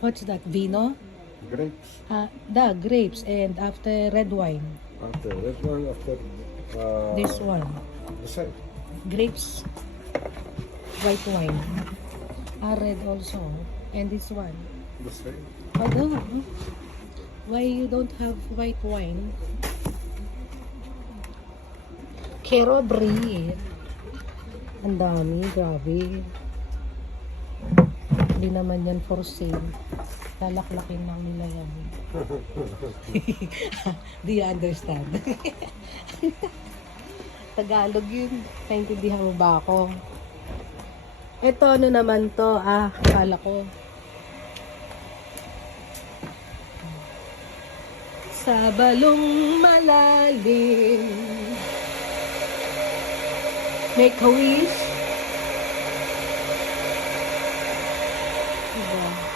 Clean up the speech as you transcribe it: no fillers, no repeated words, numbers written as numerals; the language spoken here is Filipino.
What's that? Vino? Grapes. The grapes and after red wine. After red wine, after This one. the same. Grapes, white wine. Red also. And this one. The same. Although, why you don't have white wine? Kero Brie. Ang dami, grabe. Hindi naman yan for sale. Lalaklakin lang nila yan. Do you understand? Tagalog yun. Naintindihan mo ba ako? Ito, ano naman to? Akala ko. Sa balong malalim, make a wish. Diba?